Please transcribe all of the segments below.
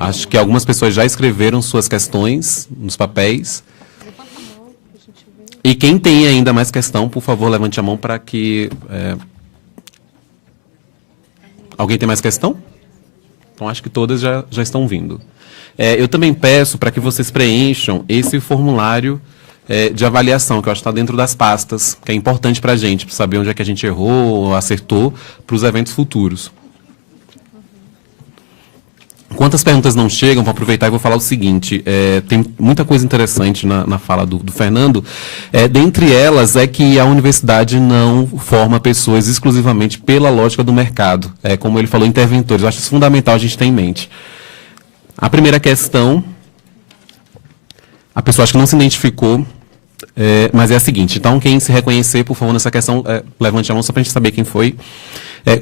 Acho que algumas pessoas já escreveram suas questões nos papéis. E quem tem ainda mais questão, por favor, levante a mão para que... Alguém tem mais questão? Então, acho que todas já estão vindo. Eu também peço para que vocês preencham esse formulário de avaliação, que eu acho que está dentro das pastas, que é importante para a gente, para saber onde é que a gente errou ou acertou para os eventos futuros. Enquanto as perguntas não chegam, vou aproveitar e vou falar o seguinte, tem muita coisa interessante na fala do Fernando, dentre elas é que a universidade não forma pessoas exclusivamente pela lógica do mercado, como ele falou, interventores. Eu acho isso fundamental a gente ter em mente. A primeira questão, a pessoa acho que não se identificou, mas é a seguinte, então quem se reconhecer, por favor, nessa questão, levante a mão só para a gente saber quem foi.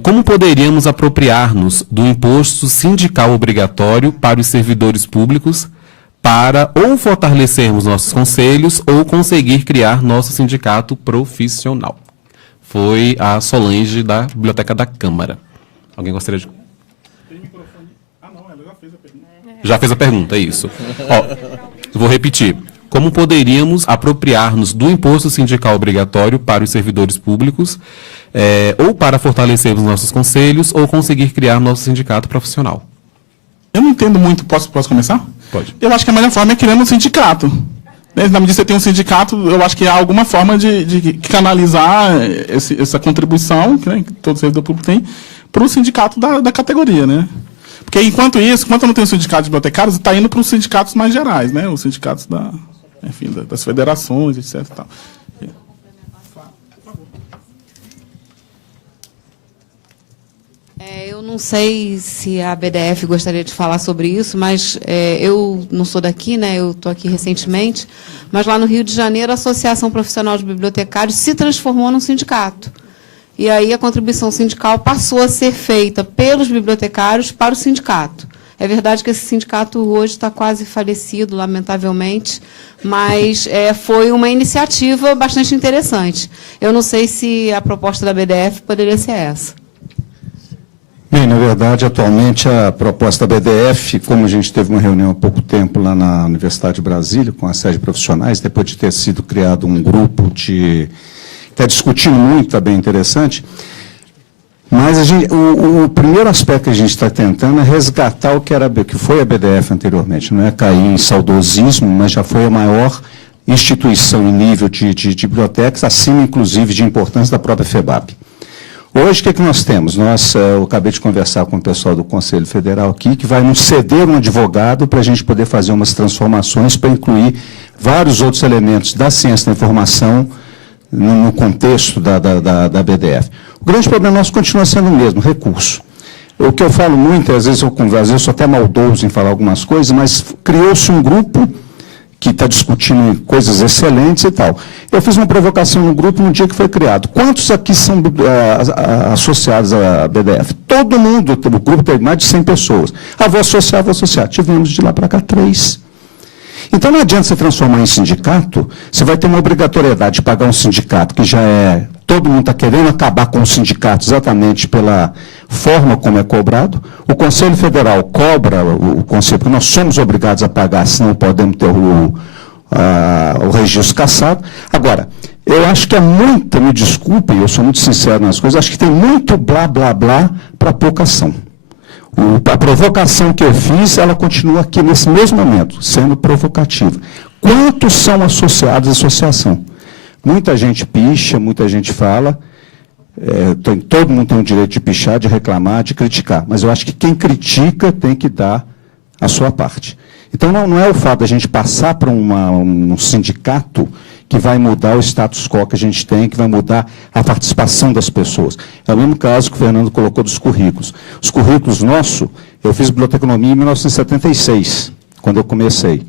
Como poderíamos apropriar-nos do imposto sindical obrigatório para os servidores públicos para ou fortalecermos nossos conselhos ou conseguir criar nosso sindicato profissional? Foi a Solange, da Biblioteca da Câmara. Alguém gostaria de... Ah, não, ela já fez a pergunta. Já fez a pergunta, é isso. Vou repetir. Como poderíamos apropriar-nos do imposto sindical obrigatório para os servidores públicos ou para fortalecermos nossos conselhos ou conseguir criar nosso sindicato profissional? Eu não entendo muito. Posso começar? Pode. Eu acho que a melhor forma é criando um sindicato. Na medida que você tem um sindicato, eu acho que há alguma forma de canalizar essa contribuição, né, que todo servidor público tem, para o sindicato da categoria, né? Porque, enquanto não tem um sindicato de bibliotecários, está indo para os sindicatos mais gerais, né? Os sindicatos das federações, etc. E tal. Eu não sei se a BDF gostaria de falar sobre isso, mas eu não sou daqui, né? Eu estou aqui recentemente, mas lá no Rio de Janeiro a Associação Profissional de Bibliotecários se transformou num sindicato. E aí a contribuição sindical passou a ser feita pelos bibliotecários para o sindicato. É verdade que esse sindicato hoje está quase falecido, lamentavelmente, mas foi uma iniciativa bastante interessante. Eu não sei se a proposta da BDF poderia ser essa. Bem, na verdade, atualmente, a proposta da BDF, como a gente teve uma reunião há pouco tempo lá na Universidade de Brasília, com a sede de profissionais, depois de ter sido criado um grupo de... Está discutindo muito, está bem interessante, mas o primeiro aspecto que a gente está tentando é resgatar o que foi a BDF anteriormente, não é cair em saudosismo, mas já foi a maior instituição em nível de bibliotecas, acima, inclusive, de importância da própria FEBAP. Hoje, o que nós temos? Eu acabei de conversar com o pessoal do Conselho Federal aqui, que vai nos ceder um advogado para a gente poder fazer umas transformações para incluir vários outros elementos da ciência da informação no contexto da BDF. O grande problema nosso continua sendo o mesmo, recurso. O que eu falo muito, às vezes eu sou até maldoso em falar algumas coisas, mas criou-se um grupo que está discutindo coisas excelentes e tal. Eu fiz uma provocação no grupo no dia que foi criado. Quantos aqui são associados à BDF? Todo mundo, o grupo teve mais de 100 pessoas. Vou associar. Tivemos de lá para cá 3. Então, não adianta você transformar em sindicato, você vai ter uma obrigatoriedade de pagar um sindicato que já é... Todo mundo está querendo acabar com o sindicato exatamente pela forma como é cobrado. O Conselho Federal cobra o Conselho, porque nós somos obrigados a pagar, senão podemos ter o registro cassado. Agora, eu acho que é muito, me desculpem, eu sou muito sincero nas coisas, acho que tem muito blá, blá, blá para pouca ação. A provocação que eu fiz, ela continua aqui nesse mesmo momento, sendo provocativa. Quantos são associados à associação? Muita gente picha, muita gente fala, todo mundo tem o direito de pichar, de reclamar, de criticar, mas eu acho que quem critica tem que dar a sua parte. Então, não é o fato de a gente passar para um sindicato que vai mudar o status quo que a gente tem, que vai mudar a participação das pessoas. É o mesmo caso que o Fernando colocou dos currículos. Os currículos nossos, eu fiz biblioteconomia em 1976, quando eu comecei.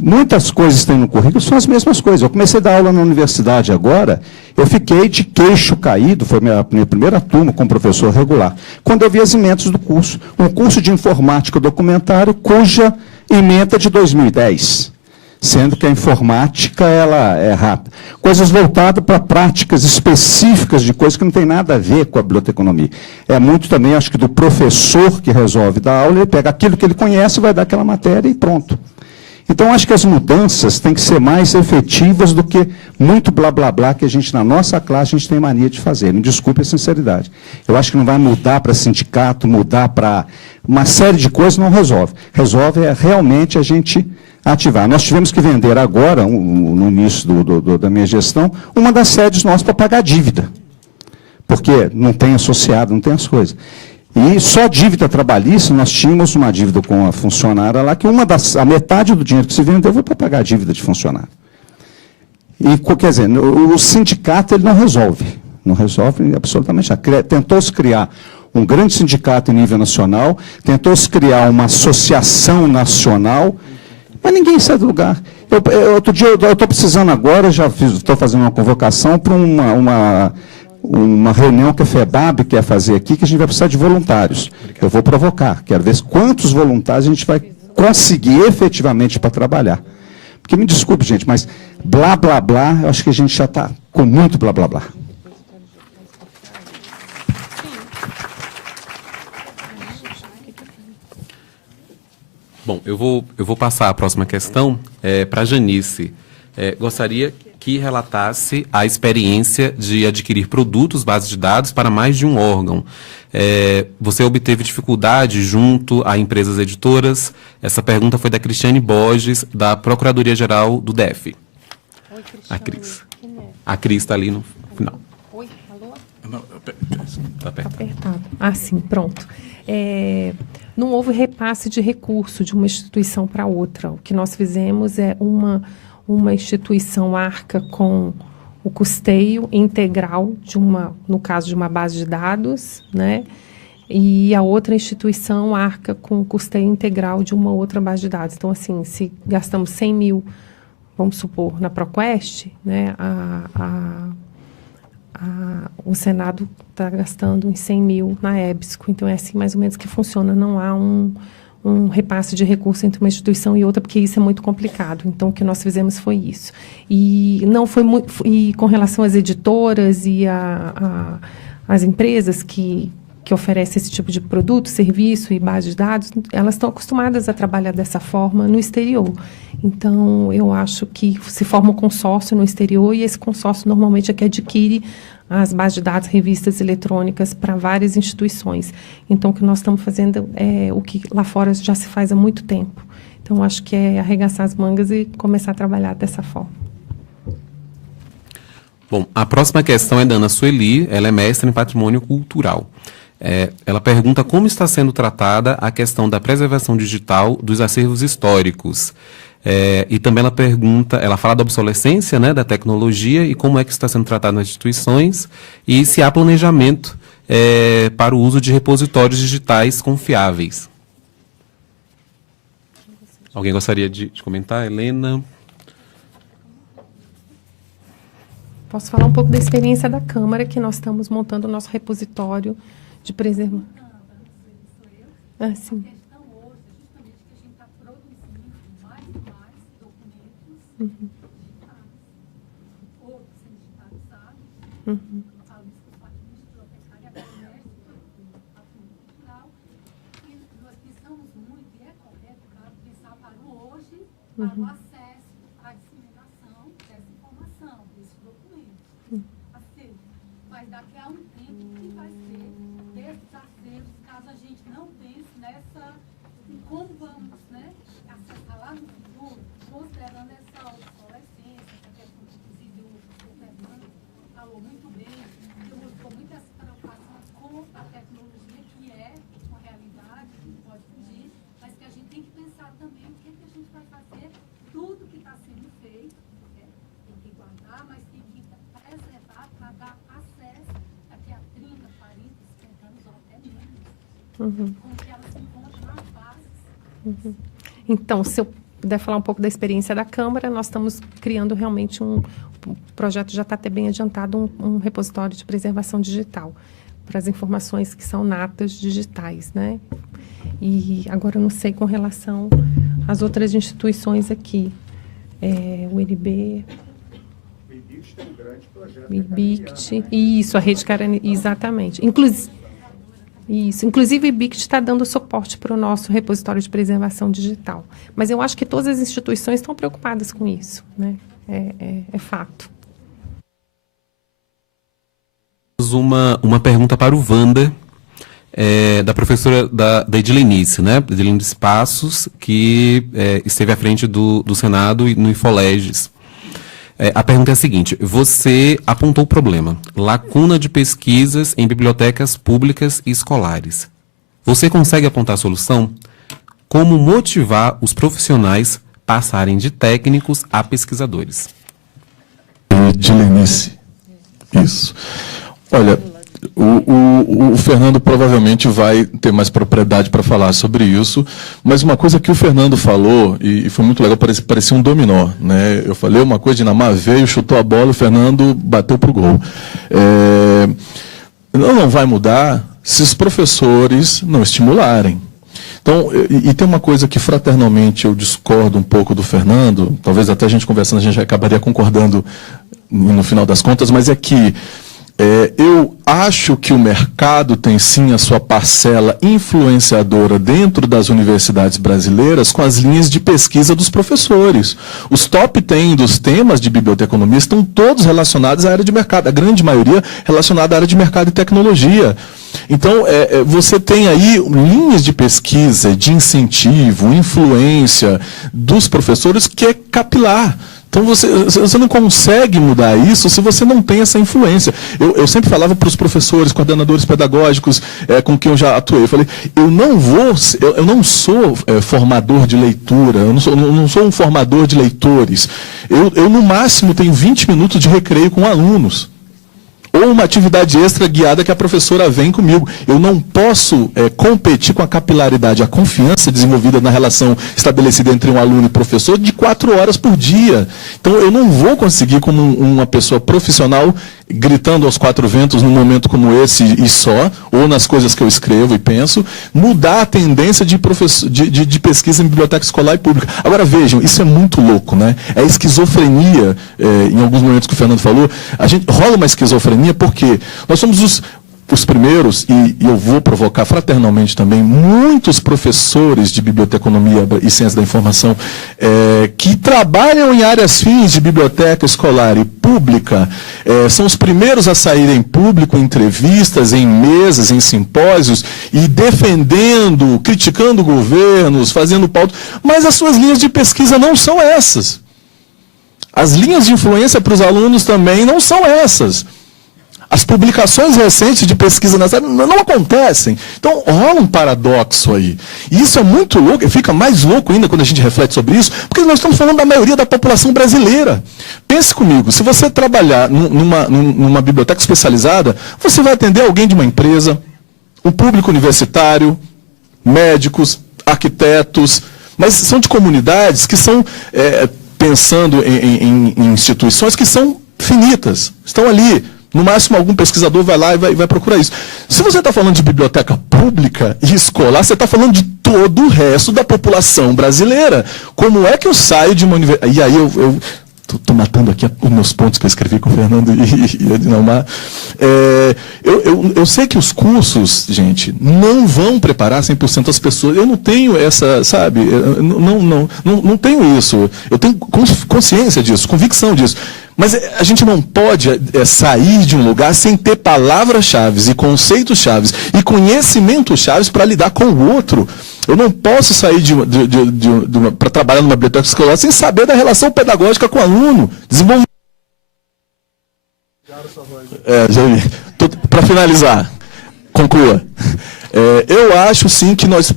Muitas coisas que tem no currículo são as mesmas coisas. Eu comecei a dar aula na universidade agora, eu fiquei de queixo caído, foi minha primeira turma com professor regular, quando eu vi as emendas do curso. Um curso de informática documentário, cuja ementa de 2010. sendo que a informática ela é rápida. Coisas voltadas para práticas específicas de coisas que não tem nada a ver com a biblioteconomia. É muito também, acho que, do professor que resolve dar aula, ele pega aquilo que ele conhece, vai dar aquela matéria e pronto. Então, acho que as mudanças têm que ser mais efetivas do que muito blá, blá, blá, que a gente, na nossa classe, a gente tem mania de fazer. Me desculpe a sinceridade. Eu acho que não vai mudar para sindicato, mudar para uma série de coisas, não resolve. Resolve é realmente a gente ativar. Nós tivemos que vender agora, no início da minha gestão, uma das sedes nossas para pagar dívida. Porque não tem associado, não tem as coisas. E só dívida trabalhista, nós tínhamos uma dívida com a funcionária lá, que a metade do dinheiro que se vendeu foi para pagar a dívida de funcionário. E, quer dizer, o sindicato ele não resolve absolutamente nada. Tentou-se criar um grande sindicato em nível nacional, tentou-se criar uma associação nacional, mas ninguém sai do lugar. Outro dia, eu estou precisando agora, estou fazendo uma convocação para uma reunião que a FEBAB quer fazer aqui, que a gente vai precisar de voluntários. Eu vou provocar, quero ver quantos voluntários a gente vai conseguir efetivamente para trabalhar. Porque, me desculpe, gente, mas blá, blá, blá, eu acho que a gente já está com muito blá, blá, blá. Bom, eu vou passar a próxima questão para a Janice. Gostaria que relatasse a experiência de adquirir produtos, bases de dados, para mais de um órgão. Você obteve dificuldade junto a empresas editoras? Essa pergunta foi da Cristiane Borges, da Procuradoria-Geral do DF. Oi, A Cris. A Cris está ali no final. Oi, alô? Está apertado. Apertado. Ah, sim, pronto. Não houve repasse de recurso de uma instituição para outra. O que nós fizemos é uma instituição arca com o custeio integral no caso de uma base de dados, né? E a outra instituição arca com o custeio integral de uma outra base de dados. Então, assim, se gastamos 100 mil, vamos supor, na ProQuest, né? O Senado está gastando uns 100 mil na EBSCO. Então, é assim mais ou menos que funciona. Não há um repasse de recurso entre uma instituição e outra, porque isso é muito complicado. Então, o que nós fizemos foi isso. E não foi e com relação às editoras e às empresas que oferecem esse tipo de produto, serviço e base de dados, elas estão acostumadas a trabalhar dessa forma no exterior. Então, eu acho que se forma um consórcio no exterior e esse consórcio normalmente é que adquire as bases de dados, revistas eletrônicas para várias instituições. Então, o que nós estamos fazendo é o que lá fora já se faz há muito tempo. Então, acho que é arregaçar as mangas e começar a trabalhar dessa forma. Bom, a próxima questão é da Ana Sueli, ela é mestra em patrimônio cultural. Ela pergunta como está sendo tratada a questão da preservação digital dos acervos históricos. E também ela fala da obsolescência, né, da tecnologia e como é que está sendo tratado nas instituições e se há planejamento para o uso de repositórios digitais confiáveis. Alguém gostaria de comentar? Helena? Posso falar um pouco da experiência da Câmara, que nós estamos montando o nosso repositório de preservação. Ah, sim. Uhum. Uhum. Para o acesso, para a disseminação dessa informação, desses documentos. Assim, mas daqui a um tempo, o que vai ser desses acervos, caso a gente não pense em como vamos, né, acessar lá no futuro, considerando essa obsolescência, essa questão que, inclusive, o Fernando falou muito bem, demonstrou muito essa preocupação com a tecnologia, que é uma realidade, que não pode fugir, mas que a gente tem que pensar também o que a gente vai fazer. Tudo que está sendo feito, tem que guardar, mas tem que preservar para dar acesso daqui a 30, 40, 50 anos ou até menos, com que elas se encontram nas bases. Então, se eu puder falar um pouco da experiência da Câmara, nós estamos criando realmente o projeto já está até bem adiantado, um repositório de preservação digital para as informações que são natas digitais, né? E agora eu não sei com relação às outras instituições aqui. o NB... O IBICT, isso, a rede Carani, exatamente. Inclusive o IBICT está dando suporte para o nosso repositório de preservação digital. Mas eu acho que todas as instituições estão preocupadas com isso, né? É fato. Uma pergunta para o Wander, da professora da Edilenice, né? Edilenice Passos, que esteve à frente do Senado e no Infoleges. A pergunta é a seguinte: você apontou o problema, lacuna de pesquisas em bibliotecas públicas e escolares. Você consegue apontar a solução? Como motivar os profissionais passarem de técnicos a pesquisadores? Edilenice. Isso. Olha, o Fernando provavelmente vai ter mais propriedade para falar sobre isso, mas uma coisa que o Fernando falou, e foi muito legal, parecia um dominó, né? Eu falei uma coisa, Dinamar veio, chutou a bola, o Fernando bateu para o gol. Não vai mudar se os professores não estimularem. Então, e tem uma coisa que fraternalmente eu discordo um pouco do Fernando, talvez até a gente conversando a gente acabaria concordando no final das contas, mas é que eu acho que o mercado tem sim a sua parcela influenciadora dentro das universidades brasileiras com as linhas de pesquisa dos professores. Os top 10 dos temas de biblioteconomia estão todos relacionados à área de mercado, a grande maioria relacionada à área de mercado e tecnologia. Então, você tem aí linhas de pesquisa, de incentivo, influência dos professores que é capilar. Então, você não consegue mudar isso se você não tem essa influência. Eu sempre falava para os professores, coordenadores pedagógicos com quem eu já atuei, eu falei, eu não sou formador de leitura, eu não sou um formador de leitores. Eu, no máximo, tenho 20 minutos de recreio com alunos. Ou uma atividade extra guiada que a professora vem comigo. Eu não posso competir com a capilaridade, a confiança desenvolvida na relação estabelecida entre um aluno e professor de 4 horas por dia. Então, eu não vou conseguir, como uma pessoa profissional, gritando aos 4 ventos num momento como esse e só, ou nas coisas que eu escrevo e penso, mudar a tendência de pesquisa em biblioteca escolar e pública. Agora, vejam, isso é muito louco, né? É esquizofrenia, em alguns momentos que o Fernando falou, rola uma esquizofrenia porque nós somos os primeiros, e eu vou provocar fraternalmente também, muitos professores de biblioteconomia e ciência da informação que trabalham em áreas fins de biblioteca escolar e pública, são os primeiros a sair em público, em entrevistas, em mesas, em simpósios, e defendendo, criticando governos, fazendo pauta, mas as suas linhas de pesquisa não são essas. As linhas de influência para os alunos também não são essas. As publicações recentes de pesquisa nessa área não acontecem. Então, rola um paradoxo aí. E isso é muito louco, e fica mais louco ainda quando a gente reflete sobre isso, porque nós estamos falando da maioria da população brasileira. Pense comigo, se você trabalhar numa biblioteca especializada, você vai atender alguém de uma empresa, um público universitário, médicos, arquitetos, mas são de comunidades que são, pensando em instituições que são finitas, estão ali. No máximo, algum pesquisador vai lá e vai procurar isso. Se você está falando de biblioteca pública e escolar, você está falando de todo o resto da população brasileira. Como é que eu saio de uma universidade? E aí eu estou matando aqui os meus pontos que eu escrevi com o Fernando e a Dinamar. Eu sei que os cursos, gente, não vão preparar 100% as pessoas. Eu não tenho essa, sabe, não tenho isso. Eu tenho consciência disso, convicção disso. Mas a gente não pode sair de um lugar sem ter palavras-chave e conceitos-chave e conhecimentos-chave para lidar com o outro. Eu não posso sair para trabalhar numa biblioteca escolar sem saber da relação pedagógica com o aluno. Para finalizar, conclua. Eu acho sim que nós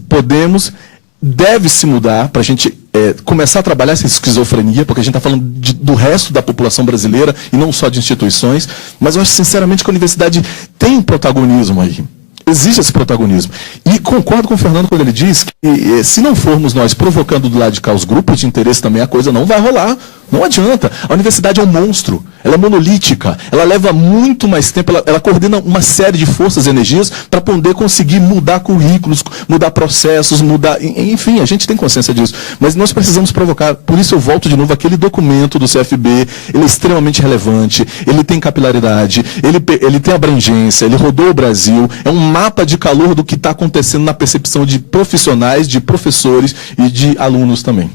deve se mudar para a gente começar a trabalhar essa esquizofrenia, porque a gente está falando do resto da população brasileira e não só de instituições, mas eu acho sinceramente que a universidade tem um protagonismo aí. Existe esse protagonismo. E concordo com o Fernando quando ele diz que se não formos nós provocando do lado de cá os grupos de interesse também, a coisa não vai rolar. Não adianta. A universidade é um monstro. Ela é monolítica. Ela leva muito mais tempo. Ela coordena uma série de forças e energias para poder conseguir mudar currículos, mudar processos, mudar... Enfim, a gente tem consciência disso. Mas nós precisamos provocar. Por isso eu volto de novo àquele documento do CFB. Ele é extremamente relevante. Ele tem capilaridade. Ele tem abrangência. Ele rodou o Brasil. É um mapa de calor do que está acontecendo na percepção de profissionais, de professores e de alunos também.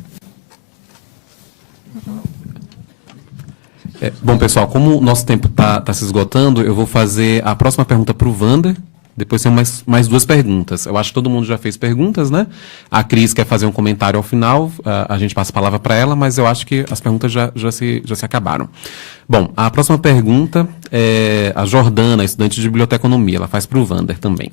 Bom, pessoal, como o nosso tempo está se esgotando, eu vou fazer a próxima pergunta para o Wander. Depois tem mais duas perguntas. Eu acho que todo mundo já fez perguntas, né? A Cris quer fazer um comentário ao final, a gente passa a palavra para ela, mas eu acho que as perguntas já se acabaram. Bom, a próxima pergunta é a Jordana, estudante de biblioteconomia. Ela faz para o Wander também.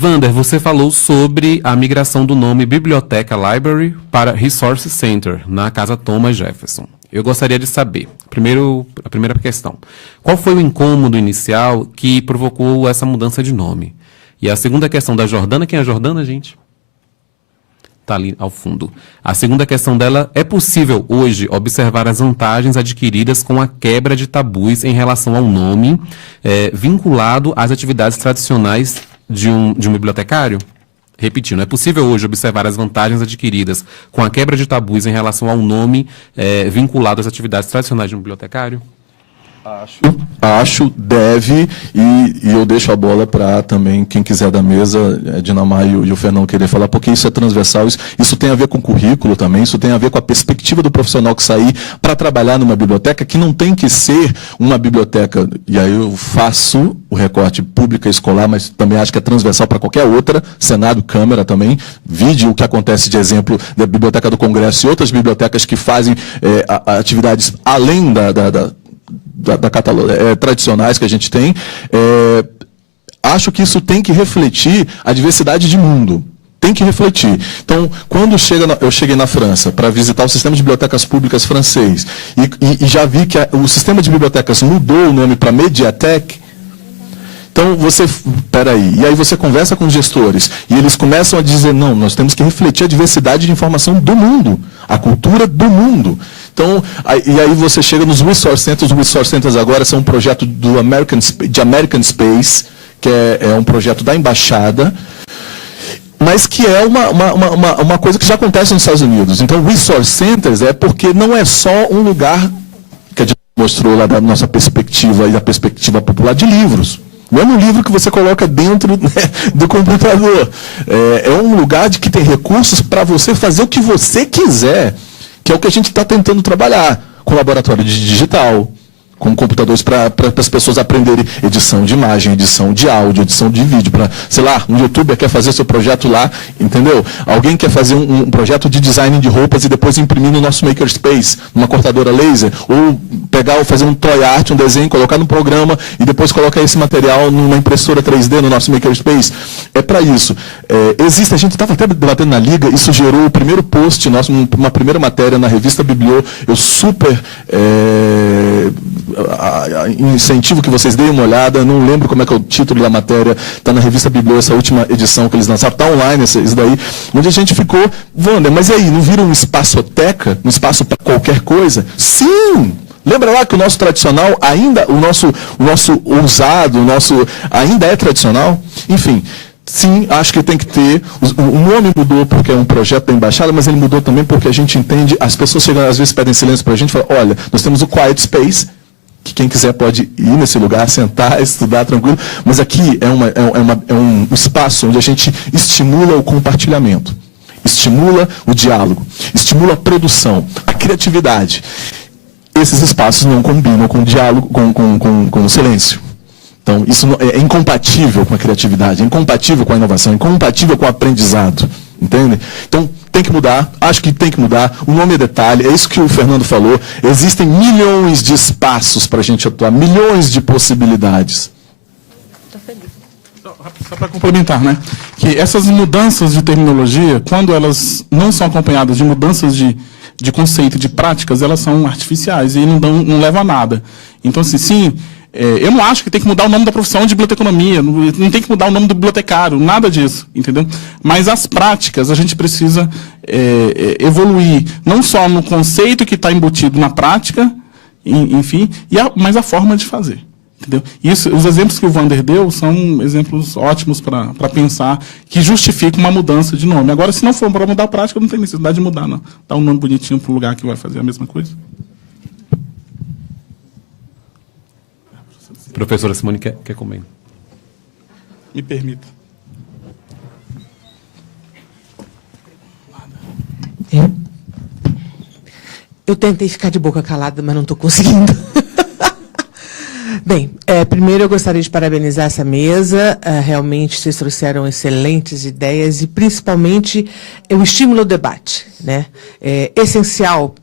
Wander, você falou sobre a migração do nome Biblioteca Library para Resource Center, na Casa Thomas Jefferson. Eu gostaria de saber, a primeira questão, qual foi o incômodo inicial que provocou essa mudança de nome? E a segunda questão da Jordana, quem é a Jordana, gente? Está ali ao fundo. A segunda questão dela, é possível hoje observar as vantagens adquiridas com a quebra de tabus em relação ao nome vinculado às atividades tradicionais de um bibliotecário? Repetindo, é possível hoje observar as vantagens adquiridas com a quebra de tabus em relação ao nome vinculado às atividades tradicionais de um bibliotecário? Acho, deve, e eu deixo a bola para também quem quiser da mesa, Dinamar e o Fernão querer falar, porque isso é transversal, isso tem a ver com o currículo também, isso tem a ver com a perspectiva do profissional que sair para trabalhar numa biblioteca, que não tem que ser uma biblioteca, e aí eu faço o recorte pública escolar, mas também acho que é transversal para qualquer outra, Senado, Câmara também, vide o que acontece de exemplo da Biblioteca do Congresso e outras bibliotecas que fazem atividades além tradicionais que a gente tem, acho que isso tem que refletir a diversidade de mundo. Tem que refletir. Então, quando eu cheguei na França para visitar o sistema de bibliotecas públicas francês e já vi que o sistema de bibliotecas mudou o nome para Mediathèque, então peraí, e aí você conversa com os gestores, e eles começam a dizer, não, nós temos que refletir a diversidade de informação do mundo, a cultura do mundo. Então, e aí você chega nos Resource Centers, os Resource Centers agora são um projeto de American Space, que é um projeto da Embaixada, mas que é uma coisa que já acontece nos Estados Unidos. Então, Resource Centers é porque não é só um lugar, que a gente mostrou lá da nossa perspectiva e da perspectiva popular de livros. Não é um livro que você coloca dentro, né, do computador. É um lugar que tem recursos para você fazer o que você quiser, que é o que a gente está tentando trabalhar, com laboratório de digital, com computadores para as pessoas aprenderem edição de imagem, edição de áudio, edição de vídeo, para, sei lá, um youtuber quer fazer seu projeto lá, entendeu? Alguém quer fazer um projeto de design de roupas e depois imprimir no nosso makerspace, numa cortadora laser, ou pegar ou fazer um toy art, um desenho, colocar no programa e depois colocar esse material numa impressora 3D no nosso makerspace. É para isso. Existe, a gente estava até debatendo na Liga, isso gerou o primeiro post nosso, uma primeira matéria na revista Bibliô, eu super incentivo que vocês deem uma olhada, não lembro como é que é o título da matéria, está na revista Bibliô, essa última edição que eles lançaram, está online isso daí, onde a gente ficou, Wander, mas e aí, não vira um espaçoteca, um espaço para qualquer coisa? Sim! Lembra lá que o nosso tradicional ainda, o nosso ousado, ainda é tradicional? Enfim, sim, acho que tem que ter. O nome mudou porque é um projeto da embaixada, mas ele mudou também porque a gente entende, as pessoas chegam, às vezes pedem silêncio para a gente e falam, olha, nós temos o Quiet Space, que quem quiser pode ir nesse lugar, sentar, estudar tranquilo, mas aqui é um espaço onde a gente estimula o compartilhamento, estimula o diálogo, estimula a produção, a criatividade. Esses espaços não combinam com o diálogo, com o silêncio. Então, isso é incompatível com a criatividade, é incompatível com a inovação, é incompatível com o aprendizado. Entende? Então, tem que mudar, acho que tem que mudar. O nome é detalhe, é isso que o Fernando falou. Existem milhões de espaços para a gente atuar, milhões de possibilidades. Estou feliz. Só para complementar, né? Que essas mudanças de terminologia, quando elas não são acompanhadas de mudanças de conceito, de práticas, elas são artificiais e não levam a nada. Então, assim, sim, Eu não acho que tem que mudar o nome da profissão de biblioteconomia, não tem que mudar o nome do bibliotecário, nada disso, entendeu? Mas as práticas, a gente precisa evoluir, não só no conceito que está embutido na prática, enfim, mas a forma de fazer. Entendeu? Isso, os exemplos que o Wander deu são exemplos ótimos para pensar, que justificam uma mudança de nome. Agora, se não for para mudar a prática, não tem necessidade de mudar, não. Dar um nome bonitinho para um lugar que vai fazer a mesma coisa. Professora Simone, quer comentar? Me permita. Eu tentei ficar de boca calada, mas não estou conseguindo. Bem, primeiro eu gostaria de parabenizar essa mesa. Realmente vocês trouxeram excelentes ideias e, principalmente, o estímulo ao debate, né? É essencial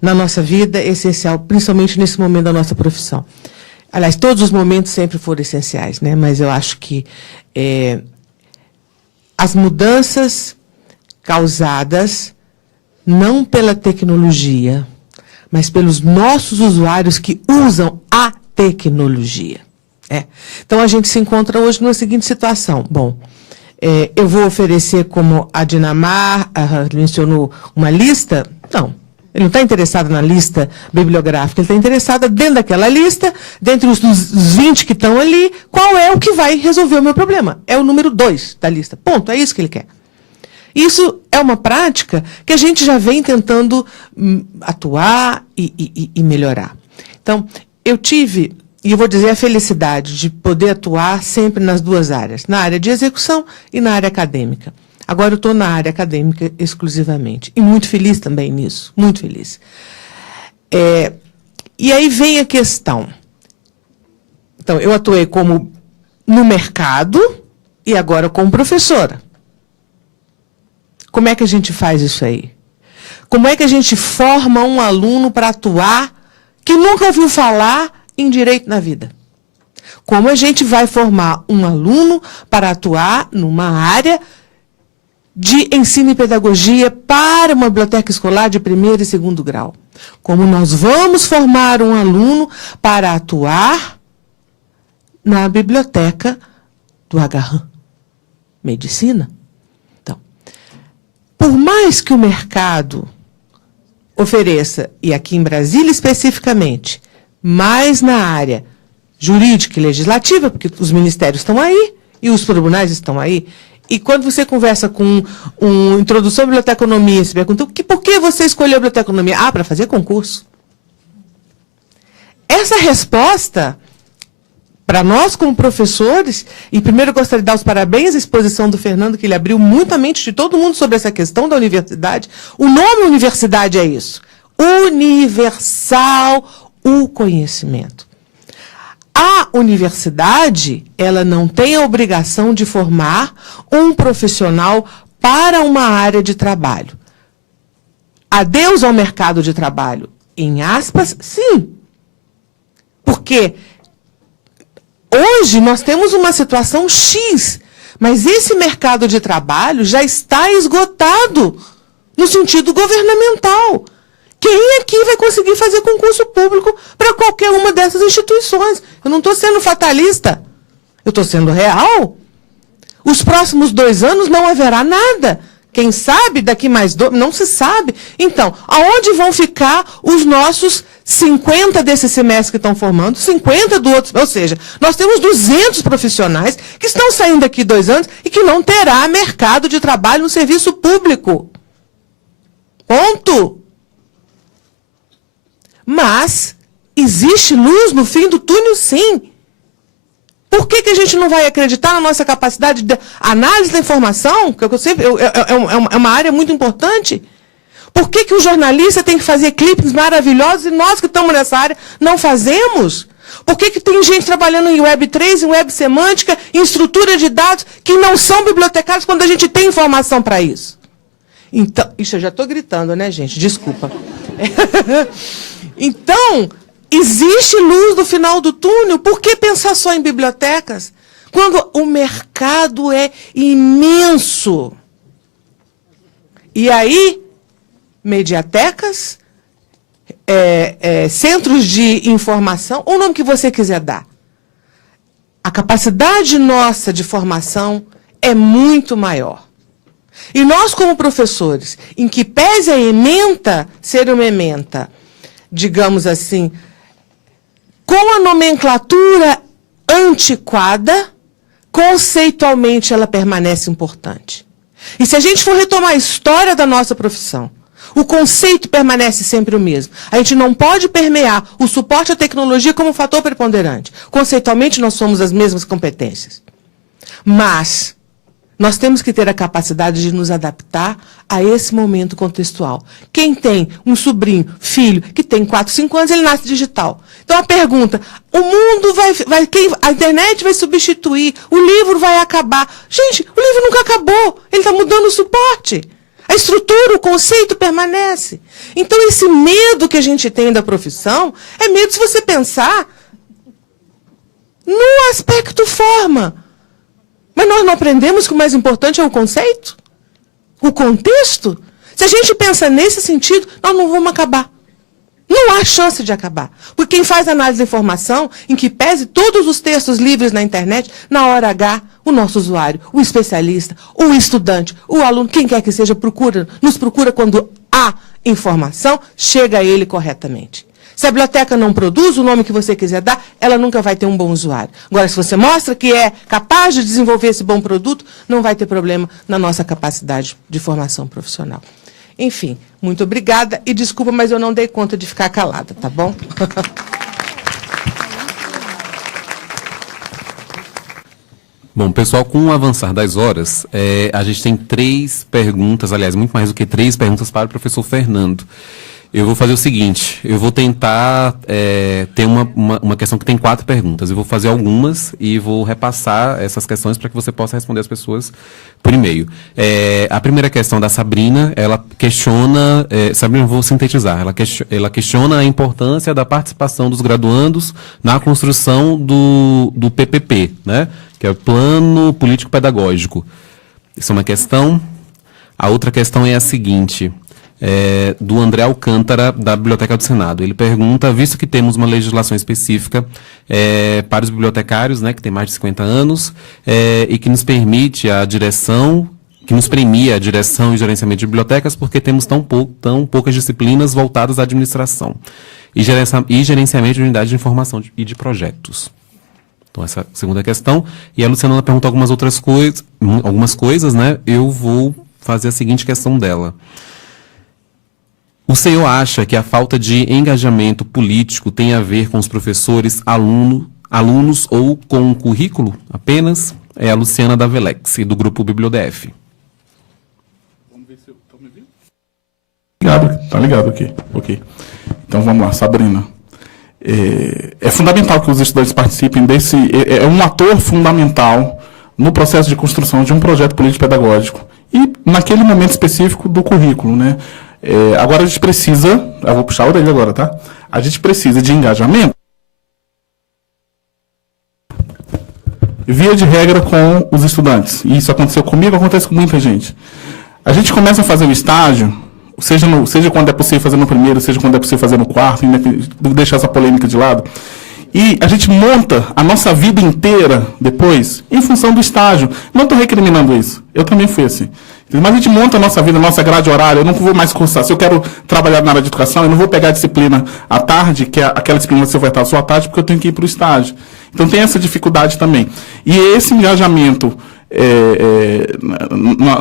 na nossa vida, é essencial principalmente nesse momento da nossa profissão. Aliás, todos os momentos sempre foram essenciais, né? Mas eu acho que as mudanças causadas não pela tecnologia, mas pelos nossos usuários que usam a tecnologia. Então, a gente se encontra hoje numa seguinte situação. Bom, eu vou oferecer, como a Dinamar mencionou, uma lista? Não. Ele não está interessado na lista bibliográfica, ele está interessado dentro daquela lista, dentre os 20 que estão ali, qual é o que vai resolver o meu problema? É o número 2 da lista. Ponto, é isso que ele quer. Isso é uma prática que a gente já vem tentando atuar e melhorar. Então, eu tive, e eu vou dizer a felicidade de poder atuar sempre nas duas áreas, na área de execução e na área acadêmica. Agora eu estou na área acadêmica exclusivamente. E muito feliz também nisso, muito feliz. E aí vem a questão. Então, eu atuei no mercado e agora como professora. Como é que a gente faz isso aí? Como é que a gente forma um aluno para atuar que nunca ouviu falar em direito na vida? Como a gente vai formar um aluno para atuar numa área de ensino e pedagogia para uma biblioteca escolar de primeiro e segundo grau? Como nós vamos formar um aluno para atuar na biblioteca do Agarran? Medicina? Então, por mais que o mercado ofereça, e aqui em Brasília especificamente, mais na área jurídica e legislativa, porque os ministérios estão aí e os tribunais estão aí. E quando você conversa com introdução à biblioteconomia, você pergunta, por que você escolheu a biblioteconomia? Para fazer concurso. Essa resposta, para nós como professores, e primeiro eu gostaria de dar os parabéns à exposição do Fernando, que ele abriu muito a mente de todo mundo sobre essa questão da universidade. O nome universidade é isso. Universal o conhecimento. A universidade, ela não tem a obrigação de formar um profissional para uma área de trabalho. Adeus ao mercado de trabalho, em aspas, sim. Porque hoje nós temos uma situação X, mas esse mercado de trabalho já está esgotado no sentido governamental. Quem aqui vai conseguir fazer concurso público para qualquer uma dessas instituições? Eu não estou sendo fatalista. Eu estou sendo real. Os próximos 2 anos não haverá nada. Quem sabe, daqui mais 2, não se sabe. Então, aonde vão ficar os nossos 50 desse semestre que estão formando, 50 do outro? Ou seja, nós temos 200 profissionais que estão saindo daqui 2 anos e que não terá mercado de trabalho no serviço público. Ponto. Mas existe luz no fim do túnel, sim. Por que a gente não vai acreditar na nossa capacidade de análise da informação, que é uma área muito importante? Por que o jornalista tem que fazer clipes maravilhosos e nós que estamos nessa área não fazemos? Por que tem gente trabalhando em Web3, em web semântica, em estrutura de dados, que não são bibliotecários quando a gente tem informação para isso? Então, isso eu já estou gritando, né, gente? Desculpa. Então, existe luz no final do túnel. Por que pensar só em bibliotecas? Quando o mercado é imenso. E aí, mediatecas, centros de informação, ou o nome que você quiser dar. A capacidade nossa de formação é muito maior. E nós, como professores, em que pese a ementa ser uma ementa, digamos assim, com a nomenclatura antiquada, conceitualmente ela permanece importante. E se a gente for retomar a história da nossa profissão, o conceito permanece sempre o mesmo. A gente não pode permear o suporte à tecnologia como fator preponderante. Conceitualmente, nós somos as mesmas competências. Mas nós temos que ter a capacidade de nos adaptar a esse momento contextual. Quem tem um sobrinho, filho, que tem 4, 5 anos, ele nasce digital. Então a pergunta, o mundo a internet vai substituir, o livro vai acabar. Gente, o livro nunca acabou, ele está mudando o suporte. A estrutura, o conceito permanece. Então esse medo que a gente tem da profissão é medo se você pensar no aspecto forma. Mas nós não aprendemos que o mais importante é o conceito? O contexto? Se a gente pensa nesse sentido, nós não vamos acabar. Não há chance de acabar. Porque quem faz análise de informação, em que pese todos os textos livres na internet, na hora H, o nosso usuário, o especialista, o estudante, o aluno, quem quer que seja, nos procura quando há informação, chega a ele corretamente. Se a biblioteca não produz o nome que você quiser dar, ela nunca vai ter um bom usuário. Agora, se você mostra que é capaz de desenvolver esse bom produto, não vai ter problema na nossa capacidade de formação profissional. Enfim, muito obrigada e desculpa, mas eu não dei conta de ficar calada, tá bom? Bom, pessoal, com o avançar das horas, a gente tem 3 perguntas, aliás, muito mais do que 3 perguntas para o professor Fernando. Eu vou fazer o seguinte, eu vou tentar ter uma questão que tem 4 perguntas. Eu vou fazer algumas e vou repassar essas questões para que você possa responder as pessoas por e-mail. A primeira questão da Sabrina, ela questiona, Sabrina, eu vou sintetizar, ela questiona a importância da participação dos graduandos na construção do PPP, né? Que é o Plano Político Pedagógico. Isso é uma questão. A outra questão é a seguinte... do André Alcântara, da Biblioteca do Senado. Ele pergunta, visto que temos uma legislação específica para os bibliotecários, né, que tem mais de 50 anos, e que nos permite a direção, que nos premia a direção e gerenciamento de bibliotecas, porque temos tão poucas disciplinas voltadas à administração e gerenciamento de unidades de informação e de projetos. Então, essa é a segunda questão. E a Luciana pergunta algumas coisas, né? Eu vou fazer a seguinte questão dela. O senhor acha que a falta de engajamento político tem a ver com os professores, alunos ou com o currículo apenas? É a Luciana da Velex, do grupo BiblioDF. Vamos ver se eu estou me ouvindo. Tá ligado aqui. Ok. Então vamos lá, Sabrina. É fundamental que os estudantes participem desse... É um ator fundamental no processo de construção de um projeto político-pedagógico e naquele momento específico do currículo, né? Agora a gente precisa, eu vou puxar a orelha agora, tá? A gente precisa de engajamento, via de regra, com os estudantes. E isso aconteceu comigo, acontece com muita gente. A gente começa a fazer o estágio, seja quando é possível fazer no primeiro, seja quando é possível fazer no quarto, deixar essa polêmica de lado. E a gente monta a nossa vida inteira depois em função do estágio. Não estou recriminando isso. Eu também fui assim. Mas a gente monta a nossa vida, a nossa grade horária. Eu não vou mais cursar. Se eu quero trabalhar na área de educação, eu não vou pegar a disciplina à tarde, que é aquela disciplina que você vai estar só à tarde, porque eu tenho que ir para o estágio. Então tem essa dificuldade também. E esse engajamento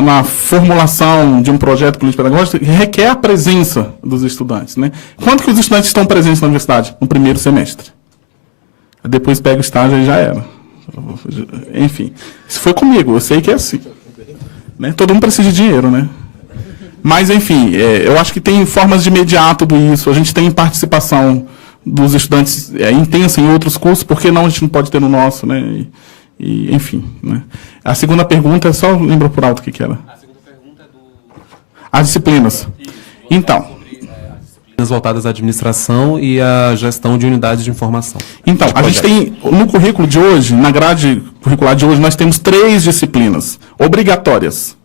na formulação de um projeto político-pedagógico requer a presença dos estudantes, né? Quanto que os estudantes estão presentes na universidade? No primeiro semestre. Depois pega o estágio e já era. Enfim, isso foi comigo, eu sei que é assim. Né? Todo mundo precisa de dinheiro, né? Mas, enfim, eu acho que tem formas de mediar tudo isso. A gente tem participação dos estudantes intensa em outros cursos, por que não a gente não pode ter no nosso, né? Enfim, né? A segunda pergunta, só lembra por alto o que era. A segunda pergunta é as disciplinas. Então... voltadas à administração e à gestão de unidades de informação. Então, a gente tem, no currículo de hoje, na grade curricular de hoje, nós temos 3 disciplinas obrigatórias.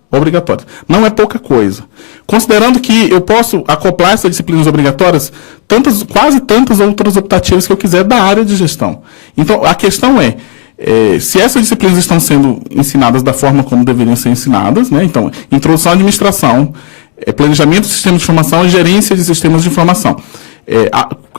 Não é pouca coisa. Considerando que eu posso acoplar essas disciplinas obrigatórias, quase tantas outras optativas que eu quiser da área de gestão. Então, a questão é, Se essas disciplinas estão sendo ensinadas da forma como deveriam ser ensinadas, né? Então, introdução à administração, planejamento de sistemas de informação e gerência de sistemas de informação.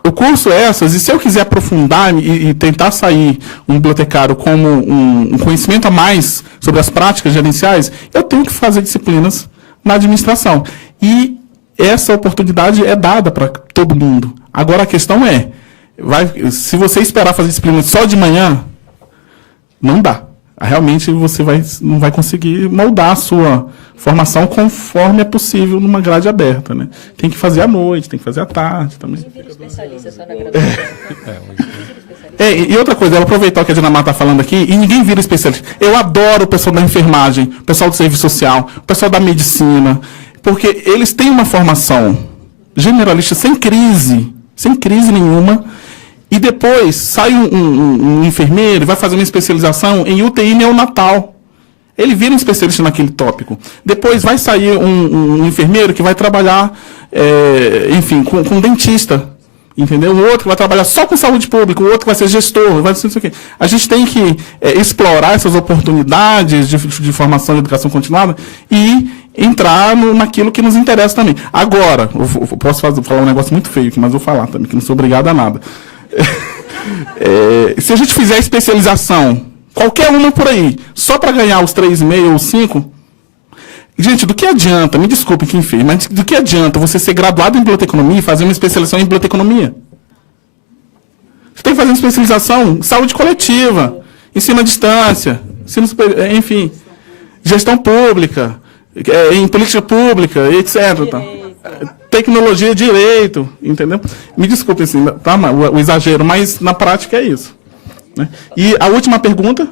Eu curso essas, e se eu quiser aprofundar e tentar sair um bibliotecário como um conhecimento a mais sobre as práticas gerenciais, eu tenho que fazer disciplinas na administração. E essa oportunidade é dada para todo mundo. Agora, a questão é, se você esperar fazer disciplina só de manhã, não dá. Realmente você não vai conseguir moldar a sua formação conforme é possível numa grade aberta, né? Tem que fazer à noite, tem que fazer à tarde também. E outra coisa, eu vou aproveitar o que a Dinamar está falando aqui, e ninguém vira especialista. Eu adoro o pessoal da enfermagem, o pessoal do serviço social, o pessoal da medicina, porque eles têm uma formação generalista sem crise nenhuma. E depois sai um enfermeiro, vai fazer uma especialização em UTI neonatal. Ele vira um especialista naquele tópico. Depois vai sair um enfermeiro que vai trabalhar, enfim, com dentista. Entendeu? O outro vai trabalhar só com saúde pública, o outro vai ser gestor, vai ser não sei o quê. A gente tem que explorar essas oportunidades de formação e educação continuada e entrar naquilo que nos interessa também. Agora, eu posso falar um negócio muito feio aqui, mas vou falar também, que não sou obrigado a nada. Se a gente fizer especialização, qualquer uma por aí, só para ganhar os 3,5 ou 5, gente, do que adianta, me desculpe quem fez, mas do que adianta você ser graduado em biblioteconomia e fazer uma especialização em biblioteconomia? Você tem que fazer uma especialização em saúde coletiva, ensino à distância, ensino superior, enfim, gestão pública, em política pública, etc. Tá? Tecnologia, direito, entendeu? Me desculpe assim, tá, o exagero, mas na prática é isso. Né? E a última pergunta...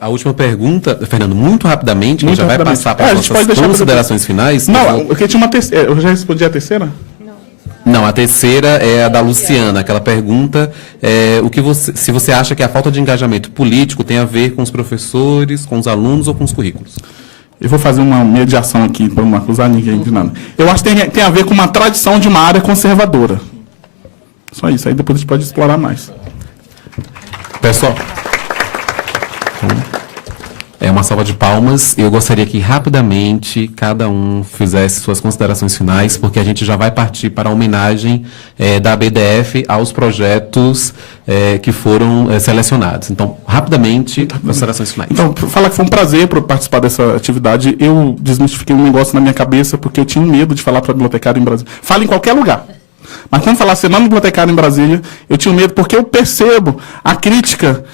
A última pergunta, Fernando, muito rapidamente, que já vai passar para as nossas considerações finais. Não, porque tinha uma terceira. Eu já respondi a terceira? Não, a terceira é a da Luciana. Aquela pergunta se você acha que a falta de engajamento político tem a ver com os professores, com os alunos ou com os currículos? Eu vou fazer uma mediação aqui para não acusar ninguém de nada. Eu acho que tem a ver com uma tradição de uma área conservadora. Só isso. Aí depois a gente pode explorar mais. Pessoal, uma salva de palmas. Eu gostaria que rapidamente cada um fizesse suas considerações finais, porque a gente já vai partir para a homenagem da ABDF aos projetos que foram selecionados. Então, rapidamente, considerações finais. Então, falar que foi um prazer participar dessa atividade. Eu desmistifiquei um negócio na minha cabeça, porque eu tinha medo de falar para bibliotecário em Brasília. Fala em qualquer lugar. Mas quando falar Semana Bibliotecária em Brasília, eu tinha medo, porque eu percebo a crítica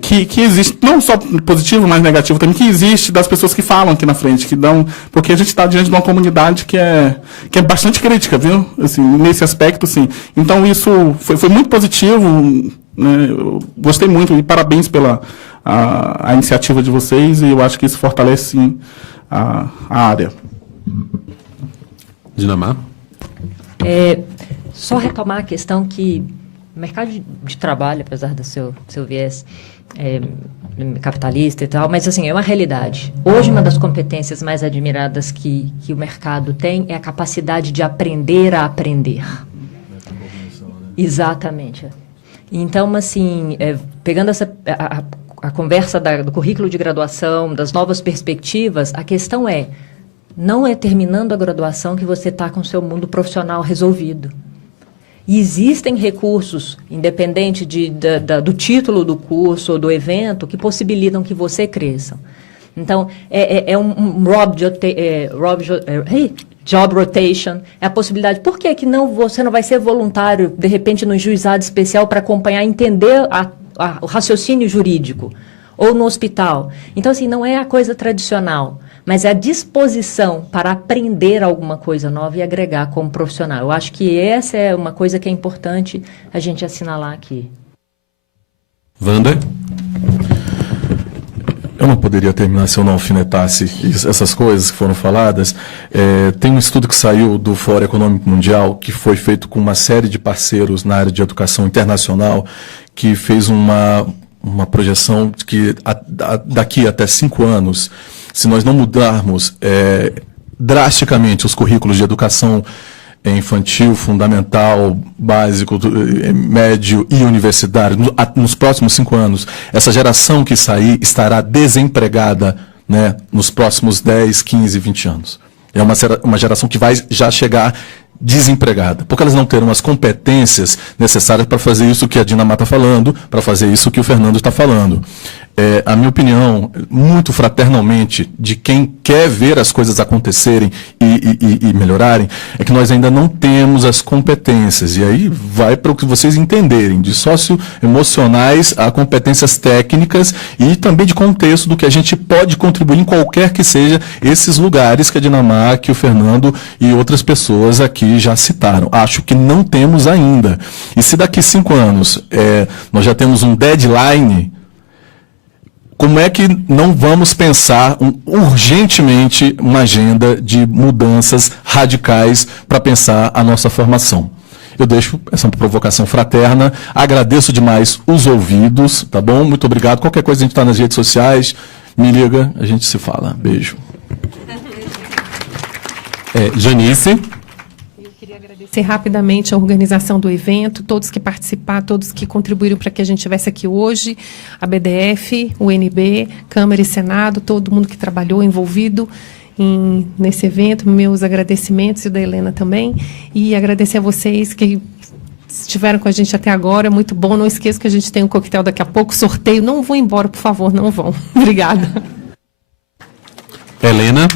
que existe, não só positiva, mas negativa também, que existe das pessoas que falam aqui na frente, que dão, porque a gente está diante de uma comunidade que é bastante crítica, viu? Assim, nesse aspecto, sim. Então, isso foi muito positivo, né? Eu gostei muito, e parabéns pela a iniciativa de vocês, e eu acho que isso fortalece, sim, a área. Dinamar? Só retomar a questão que o mercado de trabalho, apesar do seu viés capitalista e tal, mas assim, é uma realidade. Hoje, uma das competências mais admiradas que o mercado tem é a capacidade de aprender a aprender. Exatamente. Então, assim, pegando a conversa do currículo de graduação, das novas perspectivas, a questão não é terminando a graduação que você está com o seu mundo profissional resolvido. E existem recursos, independente do título do curso ou do evento, que possibilitam que você cresça. Então, job rotation, é a possibilidade. Por que você não vai ser voluntário, de repente, no juizado especial para acompanhar, entender o raciocínio jurídico? Ou no hospital? Então, assim, não é a coisa tradicional, mas é a disposição para aprender alguma coisa nova e agregar como profissional. Eu acho que essa é uma coisa que é importante a gente assinalar aqui. Wander? Eu não poderia terminar se eu não alfinetasse essas coisas que foram faladas. Tem um estudo que saiu do Fórum Econômico Mundial, que foi feito com uma série de parceiros na área de educação internacional, que fez uma projeção de que daqui até 5 anos, se nós não mudarmos drasticamente os currículos de educação infantil, fundamental, básico, médio e universitário, nos próximos 5 anos, essa geração que sair estará desempregada, né, nos próximos 10, 15, 20 anos. É uma geração que vai já chegar desempregada, porque elas não terão as competências necessárias para fazer isso que a Dinamar está falando, para fazer isso que o Fernando está falando. A minha opinião, muito fraternalmente, de quem quer ver as coisas acontecerem e melhorarem, é que nós ainda não temos as competências, e aí vai para o que vocês entenderem, de socioemocionais a competências técnicas e também de contexto do que a gente pode contribuir em qualquer que seja esses lugares que a Dinamar, que o Fernando e outras pessoas aqui já citaram. Acho que não temos ainda. E se daqui 5 anos nós já temos um deadline, como é que não vamos pensar urgentemente uma agenda de mudanças radicais para pensar a nossa formação? Eu deixo essa provocação fraterna, agradeço demais os ouvidos, tá bom? Muito obrigado. Qualquer coisa a gente está nas redes sociais, me liga, a gente se fala. Beijo. Janice. Agradecer rapidamente a organização do evento, todos que participaram, todos que contribuíram para que a gente estivesse aqui hoje, a BDF, o UNB, Câmara e Senado, todo mundo que trabalhou envolvido nesse evento, meus agradecimentos e o da Helena também, e agradecer a vocês que estiveram com a gente até agora, muito bom, não esqueça que a gente tem um coquetel daqui a pouco, sorteio, não vão embora, por favor, não vão. Obrigada. Helena.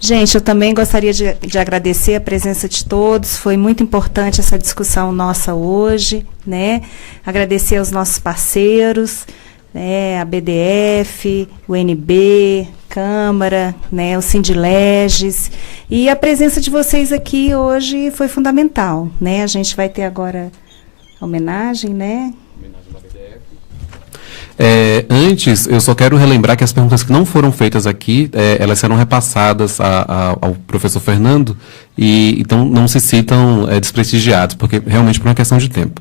Gente, eu também gostaria de agradecer a presença de todos, foi muito importante essa discussão nossa hoje, né? Agradecer aos nossos parceiros, né? A BDF, o UNB, Câmara, né? O Sindileges, e a presença de vocês aqui hoje foi fundamental, né? A gente vai ter agora a homenagem, né? Antes, eu só quero relembrar que as perguntas que não foram feitas aqui, elas serão repassadas ao professor Fernando, e então não se citam desprestigiados, porque realmente por uma questão de tempo.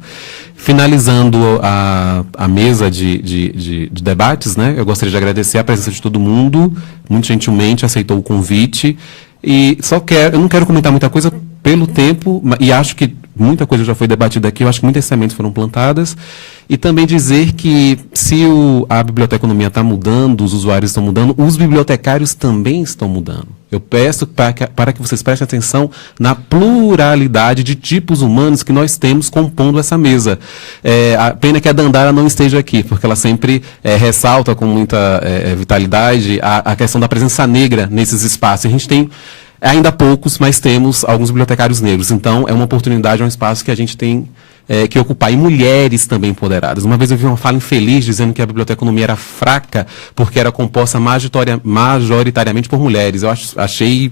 Finalizando a mesa de debates, né, eu gostaria de agradecer a presença de todo mundo, muito gentilmente aceitou o convite, e eu não quero comentar muita coisa pelo tempo, e acho que muita coisa já foi debatida aqui, eu acho que muitas sementes foram plantadas, e também dizer que se a biblioteconomia está mudando, os usuários estão mudando, os bibliotecários também estão mudando. Eu peço para que vocês prestem atenção na pluralidade de tipos humanos que nós temos compondo essa mesa. A pena que a Dandara não esteja aqui, porque ela sempre ressalta com muita vitalidade a questão da presença negra nesses espaços. A gente tem ainda poucos, mas temos alguns bibliotecários negros. Então, é uma oportunidade, é um espaço que a gente tem que ocupar. E mulheres também empoderadas. Uma vez eu vi uma fala infeliz dizendo que a biblioteconomia era fraca porque era composta majoritariamente por mulheres. Eu achei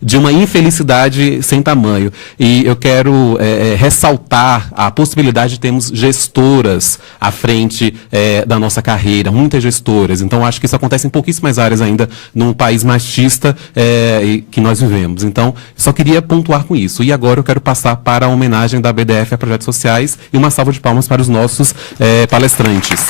de uma infelicidade sem tamanho. E eu quero ressaltar a possibilidade de termos gestoras à frente da nossa carreira, muitas gestoras. Então, acho que isso acontece em pouquíssimas áreas ainda num país machista que nós vivemos. Então, só queria pontuar com isso. E agora eu quero passar para a homenagem da BDF a projetos sociais e uma salva de palmas para os nossos palestrantes.